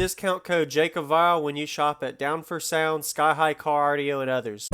discount code JACOBVILE when you shop at Down for Sound, Sky High Car Audio, and others.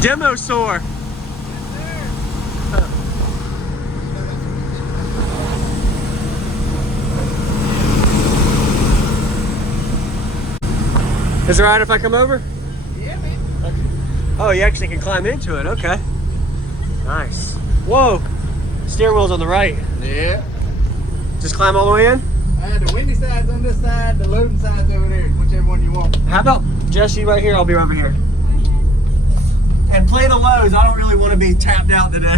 DemoSaur. Is it alright if I come over? Yeah, man. Okay. Oh, you actually can climb into it. Okay. Nice. Whoa. Steering wheel's on the right. Yeah. Just climb all the way in? The windy side's on this side, the loading side's over there, whichever one you want. How about Jesse right here? I'll be over here. And play the lows. I don't really want to be tapped out today.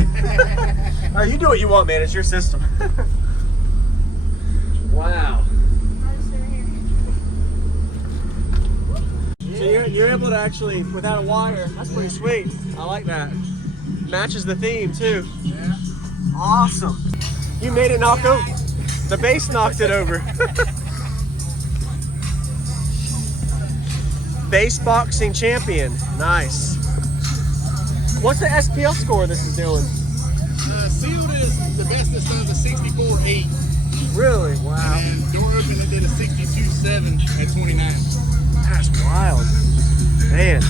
All right, you do what you want, man. It's your system. Wow. So you're able to actually, without a wire, that's pretty sweet. I like that. Matches the theme too. Yeah. Awesome. You made it knock over. The bass knocked it over. Bass boxing champion. Nice. What's the SPL score this is doing? Sealed is the best it's done is a 64.8. Really? Wow. And door open it did a 62.7 at 29. That's wild. Man.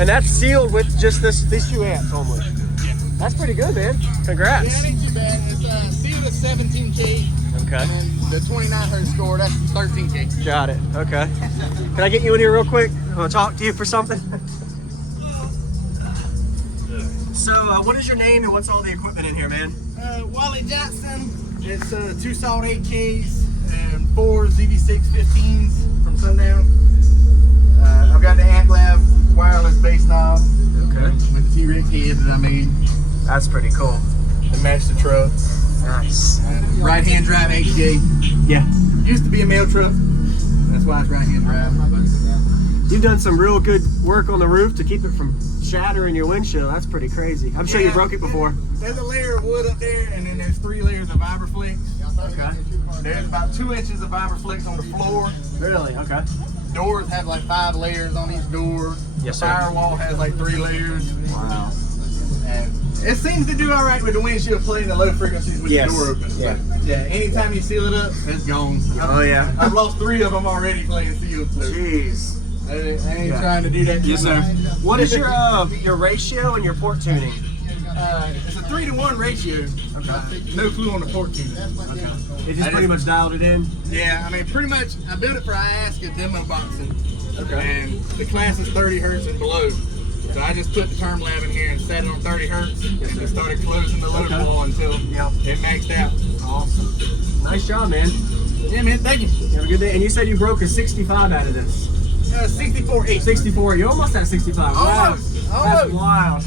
And that's sealed with just these 2 amps only. Yeah. That's pretty good, man. Congrats. Yeah, it ain't too bad. It's sealed at 17K. Okay. And then the 29 hertz score, that's 13K. Got it. Okay. Can I get you in here real quick? I want to talk to you for something. So, what is your name and what's all the equipment in here, man? Wally Johnson. It's 2 Salt 8Ks and 4 ZV6 15s from Sundown. I've got the Amp Lab wireless bass knob. Okay. With the T-Rex head that I made That's pretty cool. to match the truck. Nice. Right-hand drive HJ. Yeah. Used to be a mail truck. That's why it's right-hand drive. You've done some real good work on the roof to keep it from shattering your windshield. That's pretty crazy. I'm sure you broke it before. There's a layer of wood up there, and then there's 3 layers of Vibraflex. Okay. There's about 2 inches of Vibraflex on the floor. Really? Okay. Doors have like 5 layers on each door. Yes, the sir. firewall has like 3 layers. Wow. And it seems to do all right with the windshield playing the low frequencies with Yes. the door open. Yeah. But yeah, anytime you seal it up, it's gone. Oh, yeah. I've lost 3 of them already playing sealed. So Jeez. I ain't trying to do that. Yes, sir. What is your ratio and your port tuning? It's a 3-to-1 ratio. Okay. No clue on the port tuning. Okay. It just pretty much dialed it in? Yeah, I mean, pretty much, I built it for IASCA demo boxing. Okay. And the class is 30 hertz and below. So I just put the term lab in here and set it on 30 hertz and just started closing the load wall until it maxed out. Awesome. Nice job, man. Yeah, man, thank you. Have a good day. And you said you broke a 65 out of this. 64.8. 64. You almost at 65. Wow. Almost. That's wild.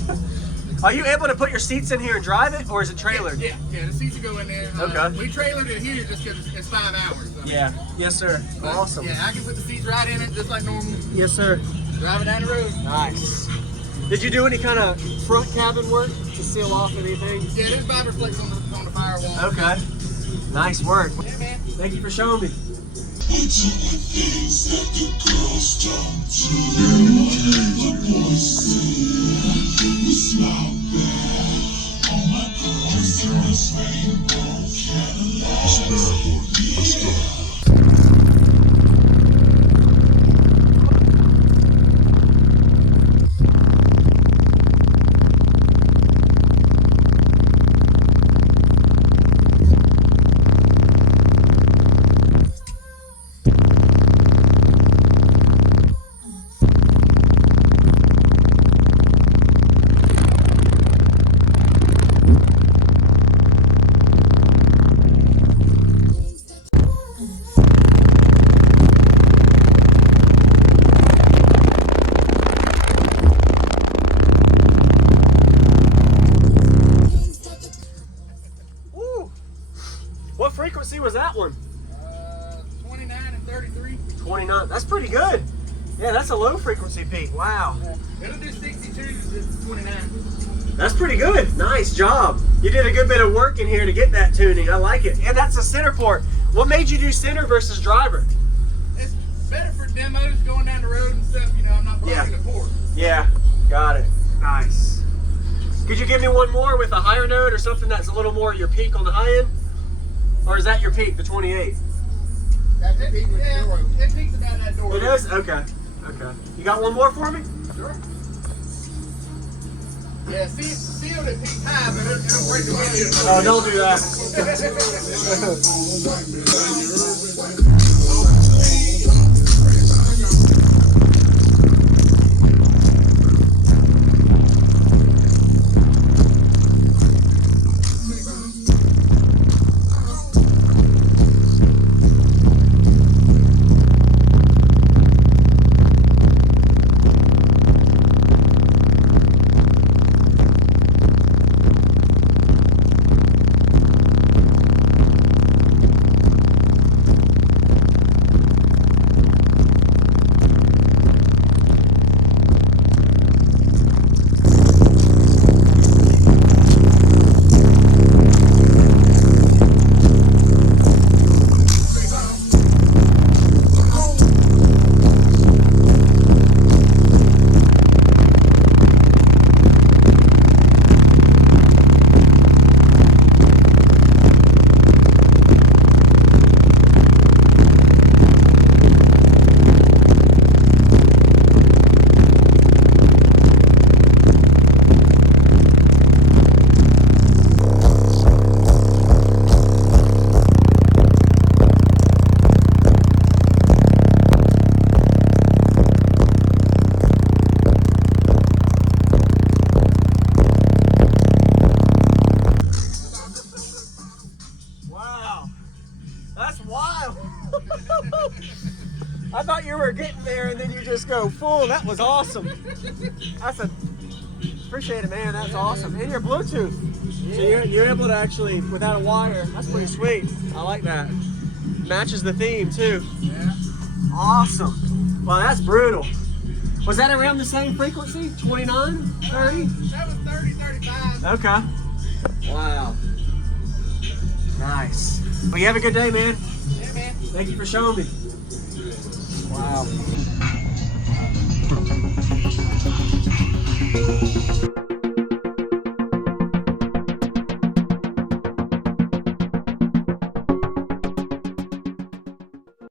Are you able to put your seats in here and drive it, or is it trailered? Yeah, the seats will go in there. Okay. We trailered it here just because it's 5 hours. I mean, Yeah. Yes, sir. but, Awesome. Yeah, I can put the seats right in it just like normal. Yes, sir. Drive it down the road. Nice. Did you do any kind of front cabin work to seal off anything? Yeah, there's Vibraflex on the firewall. Okay. Nice work. Yeah, man. Thank you for showing me. I do the things that the girls don't do. The boys see. It's not bad. All my girls in this rainbow Cadillac. It's bad, boy. Let's go. frequency was that one? 29 and 33. 29. That's pretty good. Yeah, that's a low frequency peak. Wow. It'll do 62s at 29. That's pretty good. Nice job. You did a good bit of work in here to get that tuning. I like it. And that's a center port. What made you do center versus driver? It's better for demos going down the road and stuff. You know, I'm not blocking the port. Yeah, got it. Nice. Could you give me one more with a higher note or something that's a little more your peak on the high end? Or is that your peak, the 28? That's it. It peaks about that door. It is? Okay. Okay. You got one more for me? Sure. Yeah, see when it peaks high, but it'll break the window. Oh, don't do that. I thought you were getting there and then you just go full. That was awesome. Appreciate it, man. That's awesome. And your Bluetooth. So you're able to actually, without a wire, that's pretty sweet. I like that. Matches the theme too. Yeah. Awesome. Well, that's brutal. Was that around the same frequency? 29, 30? That was 30, 35. Okay. Wow. Nice. Well, you have a good day, man. Yeah, man. Thank you for showing me. Wow.